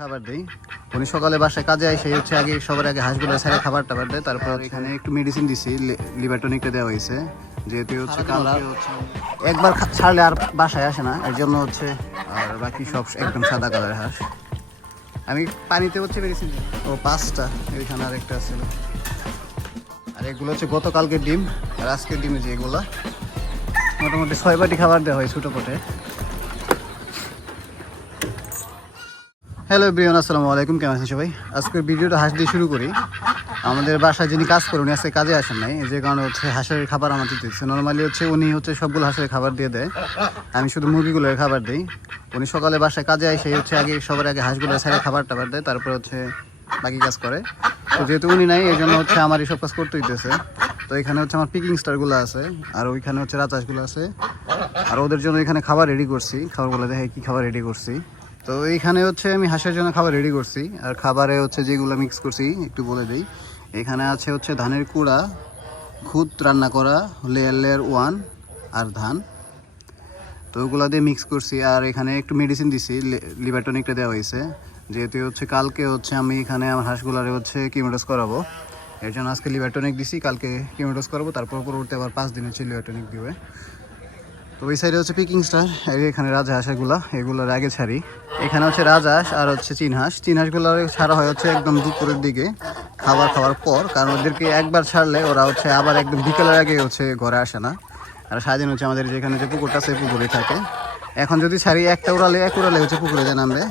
খাবার দিই। উনি সকালে বাসায় কাজে আসে হচ্ছে আগে সবার আগে হাঁসগুলো ছেড়ে খাবার টাবার দেয় তারপর এখানে একটু মেডিসিন দিছি লিভার টনিকটা দেওয়া হয়েছে যেহেতু হচ্ছে একবার ছাড়লে আর বাসায় আসে না এর জন্য হচ্ছে আর বাকি সব একদম সাদা কালারের হাঁস। আমি পানিতে হচ্ছে মেডিসিন ও পাঁচটা এখানে আরেকটা ছিল আর এগুলো হচ্ছে গতকালকের ডিম আর আজকের ডিম যে এগুলা। মোটামুটি ছয় বাটি খাবার দেওয়া হয় ছোটো পটে। হ্যালো ব্রিয়ান আসসালামু আলাইকুম, কেমন আছেন সবাই? আজকের ভিডিওটা হাঁস দিয়ে শুরু করি। আমাদের বাসায় যিনি কাজ করে উনি আজকে কাজে আসেন নাই। যে কারণে হচ্ছে হাঁসের খাবার আমার দিতেছে নর্মালি হচ্ছে উনি হচ্ছে সবগুলো হাঁসের খাবার দিয়ে দেয়। আমি শুধু মুরগিগুলোর খাবার দিই। উনি সকালে বাসায় কাজে আসে হচ্ছে আগে, সবার আগে হাঁসগুলো ছেড়ে খাবার টাবার দেয়, তারপর হচ্ছে বাকি কাজ করে। তো যেহেতু উনি নাই, এই জন্য হচ্ছে আমার এইসব কাজ করতে হইতেছে। তো এখানে হচ্ছে আমার পিকিং স্টারগুলো আছে, আর ওইখানে হচ্ছে রাতাসগুলো আছে। আর ওদের জন্য এখানে খাবার রেডি করছি। খাবারগুলো দেখে কি খাবার রেডি করছি। তো এইখানে হচ্ছে আমি হাঁসের জন্য খাবার রেডি করছি। আর খাবারে হচ্ছে যেগুলো মিক্স করছি, একটু বলে দিই। এখানে আছে হচ্ছে ধানের কুড়া, খুদ রান্না করা লেয়ার লেয়ার ওয়ান আর ধান। তো ওগুলো দিয়ে মিক্স করছি। আর এখানে একটু মেডিসিন দিছি লিভার টনিকটা দেওয়া হয়েছে। যেহেতু হচ্ছে কালকে হচ্ছে আমি এখানে আমার হাঁসগুলারে হচ্ছে কিমোডোস করাবো। এর জন্য আজকে লিভার টনিক দিছি, কালকে কিমোডোস করাবো। তারপর পরবর্তী আবার পাঁচ দিন হচ্ছে লিভার টনিক দিবে। তো ওই সাইডে হচ্ছে পিকিং স্টার এখানে রাজহাঁস এগুলা, এগুলোর আগে ছাড়ি। এখানে হচ্ছে রাজহাঁস আর হচ্ছে চীন হাঁস চীন হাঁসগুলো ছাড়া হয় হচ্ছে একদম দুপুরের দিকে, খাবার খাওয়ার পর। কারণ ওদেরকে একবার ছাড়লে ওরা হচ্ছে আবার একদম বিকেলের আগে হচ্ছে ঘরে আসে না। আর সারাদিন হচ্ছে আমাদের যেখানে যে পুকুরটা আছে পুকুরে থাকে। এখন যদি ছাড়ি একটা উড়ালে, এক উড়ালে হচ্ছে পুকুরে যে নামবে।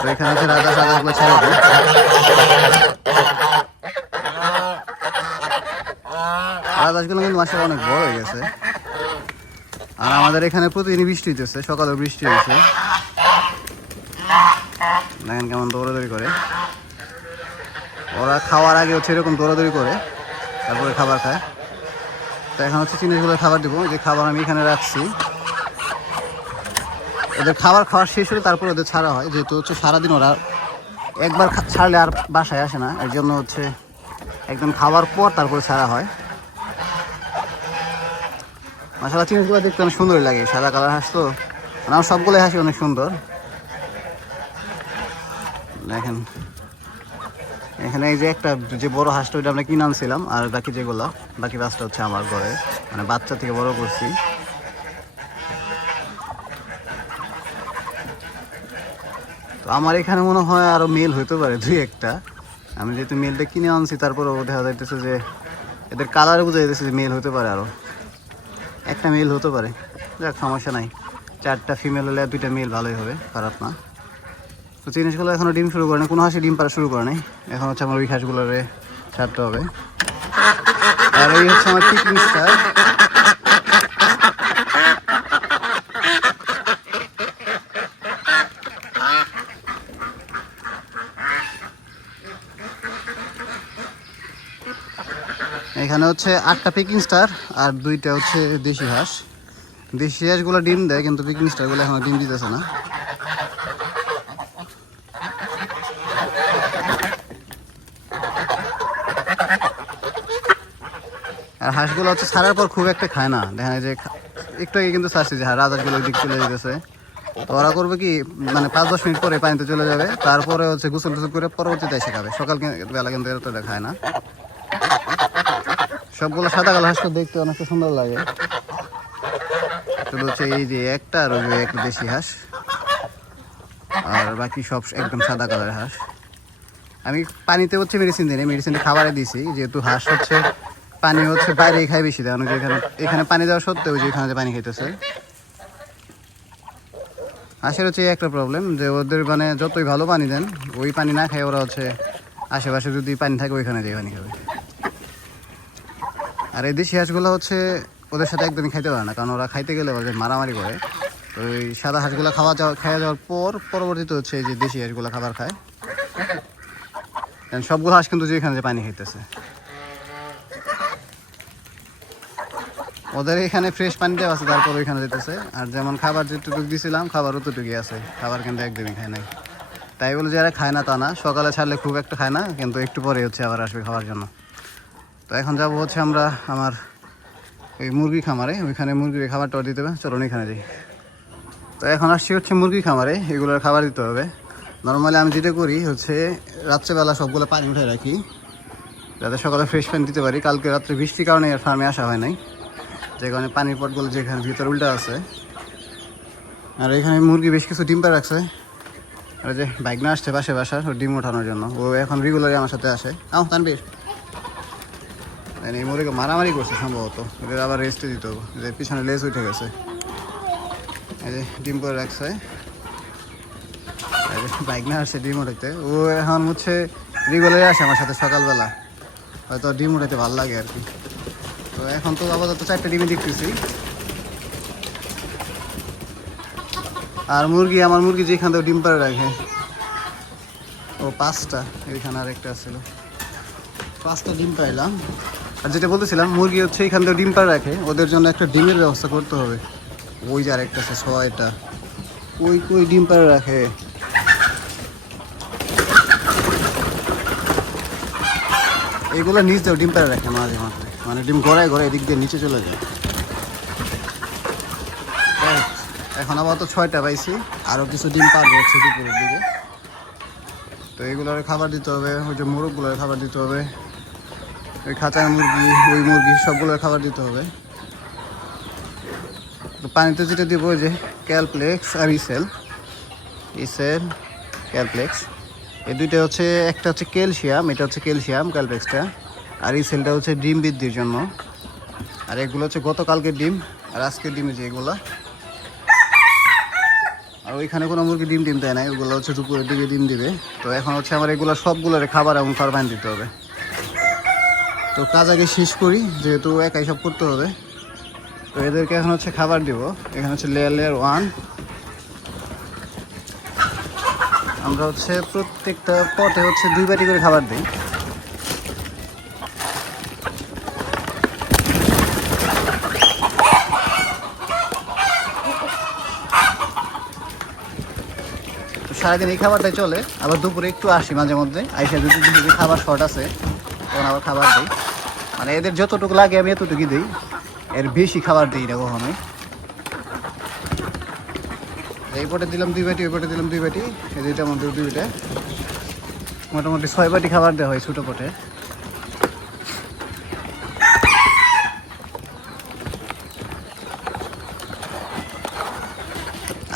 তো এখানে হচ্ছে রাজহাঁস, রাজহাঁসগুলো ছেড়ে দিই রাজহাঁসগুলো কিন্তু মাসে অনেক বড় হয়ে গেছে। আর আমাদের এখানে প্রতিদিনই বৃষ্টি হইতেছে সকালে বৃষ্টি হয়েছে দেখেন কেমন দৌড়াদৌড়ি করে। ওরা খাওয়ার আগে হচ্ছে এরকম দৌড়াদৌড়ি করে, তারপরে খাবার খায়। তো এখন হচ্ছে জিনিসগুলো খাবার দিব যে খাবার আমি এখানে রাখছি। ওদের খাবার খাওয়ার শেষ হলে তারপরে ওদের ছাড়া হয়, যেহেতু হচ্ছে সারাদিন ওরা একবার ছাড়লে আর বাসায় আসে না, এর জন্য হচ্ছে একদম খাওয়ার পর তারপরে ছাড়া হয়। মাসালা জিনিসগুলো দেখতে অনেক সুন্দরই লাগে, সাদা কালার হাঁস তো। আমার সবগুলোই হাসি অনেক সুন্দর। দেখেন, এখানে এই যে একটা, যে বড় হাঁসটা, ওইটা আমরা কিনে আনছিলাম, আর বাকি যেগুলো, বাকি হাঁসটা হচ্ছে আমার ঘরে। মানে বাচ্চা থেকে বড় করছি। তো আমার এখানে মনে হয় আরও মেল হইতে পারে, দুই একটা। আমি যেহেতু মেলটা কিনে আনছি তারপরে দেখা যাইতেছে যে, এদের কালার বোঝা যাইতেছে যে মেল হতে পারে আরও। একটা মেল হতে পারে। যাক, সমস্যা নাই। চারটা ফিমেল হলে দুইটা মেল ভালোই হবে, খারাপ না। তো জিনিসগুলো এখনও ডিম শুরু করে না কোনো হাঁসি ডিম পাড়া শুরু করে নাই। এখন হচ্ছে আমার ওই হাঁসগুলোরে ছাড়তে হবে। আর এই হচ্ছে আমার পিকনিক এখানে হচ্ছে আটটা পিকিং স্টার আর দুইটা হচ্ছে দেশি হাঁস। দেশি হাঁসগুলো ডিম দেয়, কিন্তু পিকিং স্টারগুলো এখনও ডিম দিতেছে না। আর হাঁসগুলো হচ্ছে ছাড়ার পর খুব একটা খায় না। দেখা যায় যে একটু আগে কিন্তু ছাড়ছে যে হ্যাঁ রাজাগুলো ওই দিক চলে যেতেছে। তো ওরা করবে কি মানে পাঁচ দশ মিনিট পরে পানিতে চলে যাবে। তারপরে হচ্ছে গোসল টুসল করে পরবর্তীতে এসে খাবে। সকাল বেলা কিন্তু এতটা খায় না। সবগুলো সাদা কালো হাঁসটা দেখতে অনেকটা সুন্দর লাগে। শুধু হচ্ছে এই যে একটা আর ওই যে এক দেশি হাঁস। আর বাকি সব একদম সাদা কালারের হাঁস। আমি পানিতে হচ্ছে মেডিসিন দিই মেডিসিন খাবারে দিছি। যেহেতু হাঁস হচ্ছে, পানি হচ্ছে বাইরেই খায় বেশি দেয় অনেকে এখানে এখানে পানি দেওয়া সত্ত্বেও যে এখানে যে পানি খেতেছে হাঁসের হচ্ছে একটা প্রবলেম যে ওদের মানে যতই ভালো পানি দেন, ওই পানি না খায় ওরা হচ্ছে আশেপাশে যদি পানি থাকে ওইখানে দিয়ে পানি খাবে। আর এই দেশি হাঁসগুলো হচ্ছে ওদের সাথে একদমই খাইতে পারে না, কারণ ওরা খাইতে গেলে ওদের মারামারি করে। তো ওই সাদা হাঁসগুলো খাওয়া যাওয়া খাওয়া যাওয়ার পর পরবর্তীতে হচ্ছে এই যে দেশি হাঁসগুলো খাবার খায়। সবগুলো হাঁস কিন্তু যে এখানে যে পানি খাইতেছে। ওদের এখানে ফ্রেশ পানি দেওয়া আছে, তারপর ওইখানে যেতেছে। আর যেমন খাবার যেটুকু দিয়েছিলাম খাবার অতটুকুই আছে। খাবার কিন্তু একদমই খায় নাই। তাই বলে যারা খায় না তা না, সকালে ছাড়লে খুব একটা খায় না, কিন্তু একটু পরে হচ্ছে আবার আসবে খাওয়ার জন্য। তো এখন যাব হচ্ছে আমরা আমার ওই মুরগি খামারে। ওইখানে মুরগির খাবারটা দিতে হবে। চলুন এখানে যাই। তো এখন আসছি হচ্ছে মুরগি খামারে। এগুলোর খাবার দিতে হবে। নর্মালি আমি যেটা করি হচ্ছে রাত্রেবেলা সবগুলো পানি উঠে রাখি। যাতে সকালে ফ্রেশ পানি দিতে পারি। কালকে রাত্রে বৃষ্টির কারণে আর ফার্মে আসা হয় নাই। যে কারণে পানির পটগুলো যেখানে ভিতরে উল্টা আছে। আর এখানে মুরগি বেশ কিছু ডিম পাড়া রাখছে। আর যে বাইক না আসছে পাশে বাসার ডিম ওঠানোর জন্য। ও এখন রেগুলারই আমার সাথে আসে। আও তানবীর এই মুরগি মারামারি করছে সম্ভবত। ওদের আবার রেস্টে দিতে হবে। যে পিছনে লেজ উঠে গেছে। এই যে ডিম করে রাখছে। বাইক না আসছে ডিম উঠাইতে। ও এখন হচ্ছে রেগুলারই আসে আমার সাথে সকালবেলা। হয়তো ডিম উঠাইতে ভালো লাগে আর কি। তো এখন তো আপাতত চারটে ডিমই দেখতেছি। আর মুরগি, আমার মুরগি যেখান থেকে ডিম পাড়ে রাখে, ও পাঁচটা। এখানে আরেকটা ছিল। পাঁচটা ডিম পাইলাম। আর যেটা বলতেছিলাম, মুরগি হচ্ছে এখান থেকে ডিম পাড়ে রাখে। ওদের জন্য একটা ডিমের ব্যবস্থা করতে হবে। ওই যে আরেকটা আছে ছয়টা ওই কই ডিম পাড়ে রাখে। এইগুলো নিচ দিয়েও ডিম পাড়ে রাখে মাঝে মাঝে। মানে ডিম গড়ায় গড়ায় এদিক দিয়ে নিচে চলে যায়। এখন আপাতত ছয়টা পাইছি। আরও কিছু ডিম পারবে হচ্ছে দুপুরের দিকে। তো এগুলোর খাবার দিতে হবে, ওই যে মোরগগুলোর খাবার দিতে হবে। খাঁচার মুরগি ওই মুরগি, সবগুলোর খাবার দিতে হবে। পানিতে যেটা দিব যে ক্যালপ্লেক্স আর ইসেল। ইসেল, ক্যালপ্লেক্স। এই দুইটা হচ্ছে, একটা হচ্ছে ক্যালসিয়াম, এটা হচ্ছে ক্যালসিয়াম ক্যালপ্লেক্সটা। আর ইসেলটা হচ্ছে ডিম বৃদ্ধির জন্য। আর এগুলো হচ্ছে গতকালকের ডিম আর আজকের ডিম যে এগুলা। আর ওইখানে কোনো মুরগি ডিম ডিম দেয় না ওগুলো হচ্ছে দুপুরের দিকে ডিম দিবে। তো এখন হচ্ছে আমার এগুলো সবগুলোর খাবার এবং ফারবাইন দিতে হবে। তো কাজ আগে শেষ করি, যেহেতু একাই সব করতে হবে। তো এদেরকে এখন হচ্ছে খাবার দিব। এখানে হচ্ছে লেয়ার লেয়ার ওয়ান আমরা হচ্ছে প্রত্যেকটা পটে হচ্ছে দুই বাটি করে খাবার দিই। সারাদিন এই খাবারটাই চলে, আবার দুপুরে একটু আসি মাঝে মধ্যে। আইসা যদি খাবার শর্ট আছে। তখন আবার খাবার দিই। মানে এদের যতটুকু লাগে আমি এতটুকুই দিই। এর বেশি খাবার দিই না কখনোই। এই পটে দিলাম দুই বাটি, ওই পটে দিলাম দুই বাটি। এই দুইটার মধ্যে দুই বাটি। মোটামুটি ছয় বাটি খাবার দেওয়া হয় ছোটো পটে।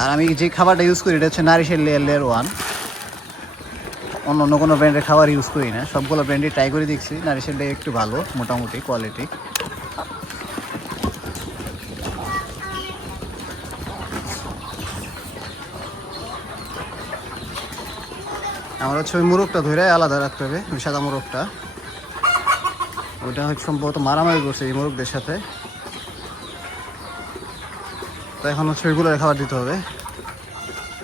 আর আমি যে খাবারটা ইউজ করি, এটা হচ্ছে নারিশের লেয়ার লেয়ার ওয়ান অন্য অন্য কোনো ব্র্যান্ডের খাবার ইউজ করি না। সবগুলো ব্র্যান্ডে ট্রাই করে দেখছি নারিশের একটু ভালো, মোটামুটি কোয়ালিটি আমার হচ্ছে ওই মোরগটা ধরে আলাদা রাখতে হবে, ওই সাদা মোরগটা। ওইটা হচ্ছে সম্ভবত মারামারি করছে এই মোরগদের সাথে। তো এখন হচ্ছে ওইগুলোর খাবার দিতে হবে।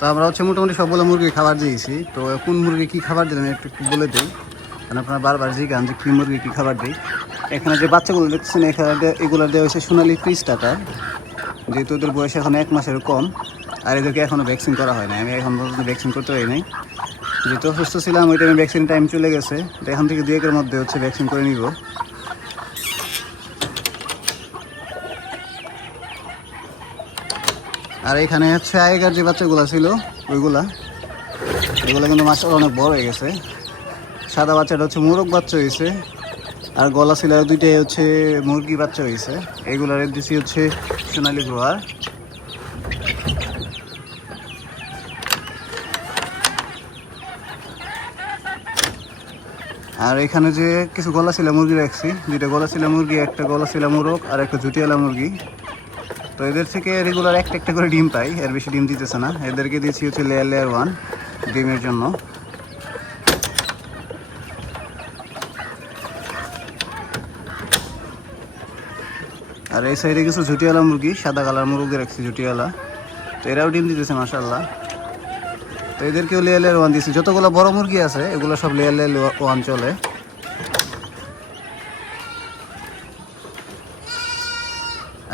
তো আমরা হচ্ছে মোটামুটি সবগুলো মুরগি খাবার দিয়েছি। তো কোন মুরগি কী খাবার দিলেন একটু বলে দিই। কারণ আপনারা বারবার জিজ্ঞান যে কী মুরগি কী খাবার দিই। এখানে যে বাচ্চাগুলো দেখছেন এখানে দে- এগুলো দেওয়া হয়েছে সোনালি ক্রিস টাকা যেহেতু ওদের বয়স এখন এক মাসের কম, আর এদেরকে এখনও ভ্যাকসিন করা হয় না আমি এখন পর্যন্ত ভ্যাকসিন করতে পারি নাই। যেহেতু অসুস্থ ছিলাম, ওই টাইমে ভ্যাকসিন টাইম চলে গেছে। তো এখান থেকে দুই একের মধ্যে হচ্ছে ভ্যাকসিন করে নিব। আর এখানে হচ্ছে আগেকার যে বাচ্চাগুলো ছিল, ওইগুলা, এগুলো কিন্তু মাছটা অনেক বড় হয়ে গেছে। সাদা বাচ্চাটা হচ্ছে মোরগ বাচ্চা হয়েছে, আর গলা ছিল দুইটাই হচ্ছে মুরগি বাচ্চা হয়েছে। এগুলার দিছি হচ্ছে সোনালি গ্রোয়ার আর এখানে যে কিছু গলা ছিল মুরগি রাখছি, দুইটা গলা ছিল মুরগি, একটা গলা ছিল মোরগ, আর একটা জুটিয়ালা মুরগি। তো এদের থেকে রেগুলার একটা একটা করে ডিম পাই, এর বেশি ডিম দিতেছে না। এদেরকে দিয়েছি হচ্ছে লেয়ার লেয়ার ওয়ান ডিমের জন্য। আর এই সাইডে কিছু ঝুটিওয়ালা মুরগি, সাদা কালার মুরগি রাখছি ঝুটিওয়ালা। তো এরাও ডিম দিতেছে মাসাল্লাহ তো এদেরকেও লেয়ার লেয়ার ওয়ান দিয়েছি। যতগুলো বড় মুরগি আছে, এগুলো সব লেয়ার লেয়ার ওয়ান চলে।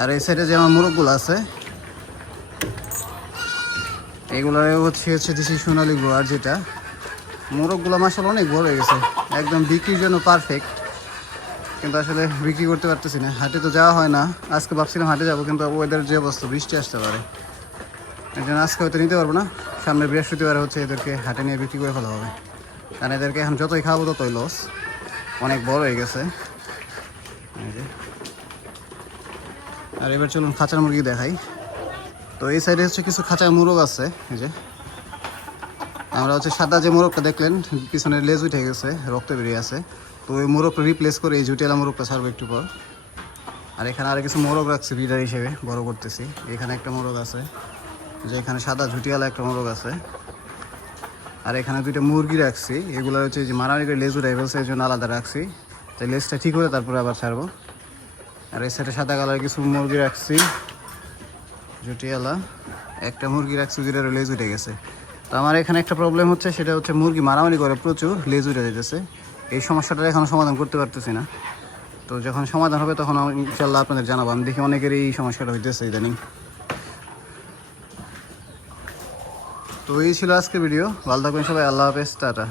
আর এই সাইডে যে আমার মোরগগুলো আছে এগুলো হচ্ছে হচ্ছে দিছি সোনালি গোয়ার যেটা। মোরগগুলো মাসাল অনেক বড় হয়ে গেছে। একদম বিক্রির জন্য পারফেক্ট কিন্তু আসলে বিক্রি করতে পারতেছি না। হাটে তো যাওয়া হয় না। আজকে ভাবছিলাম হাটে যাব, কিন্তু ওয়েদার যে অবস্থা, বৃষ্টি আসতে পারে। এই জন্য আজকে হয়তো নিতে পারব না। সামনে বৃহস্পতিবার হচ্ছে এদেরকে হাটে নিয়ে বিক্রি করে ফেলা হবে। কারণ এদেরকে এখন যতই খাওয়াবো ততই লস অনেক বড় হয়ে গেছে। আর এবার চলুন খাঁচার মুরগি দেখাই। তো এই সাইডে হচ্ছে কিছু খাঁচার মোরগ আছে, এই যে। আমরা হচ্ছে সাদা যে মোরগটা দেখলেন, পিছনে লেজ উঠে গেছে, রক্ত বেরিয়ে আছে। তো ওই মোরগটা রিপ্লেস করে এই জুটিয়ালা মোরগটা ছাড়বো একটু পর। আর এখানে আর কিছু মোরগ রাখছি বিডার হিসেবে বড় করতেছি। এখানে একটা মোরগ আছে, যে এখানে সাদা ঝুটিয়ালা একটা মোরগ আছে। আর এখানে দুইটা মুরগি রাখছি, এগুলো হচ্ছে যে মারামারি করে লেজ উঠে ফেলছে, এই জন্য আলাদা রাখছি। তাই লেজটা ঠিক করে তারপরে আবার ছাড়বো। আর এই সাইডে সাদা কালার কিছু মুরগি রাখছি। জুটিয়ালা একটা মুরগি রাখছি যেটার লেজ উঠে গেছে। তো আমার এখানে একটা প্রবলেম হচ্ছে, সেটা হচ্ছে মুরগি মারামারি করে প্রচুর, লেজ উঠে যেতেছে এই সমস্যাটা এখনও সমাধান করতে পারতেছি না। তো যখন সমাধান হবে, তখন আমি ইনশাল্লাহ আপনাদের জানাব। আমি দেখি অনেকের এই সমস্যাটা হইতেছে ইদানিং। তো এই ছিল আজকে ভিডিও। ভালো থাকবেন সবাই। আল্লাহ হাফেজ। টাটা।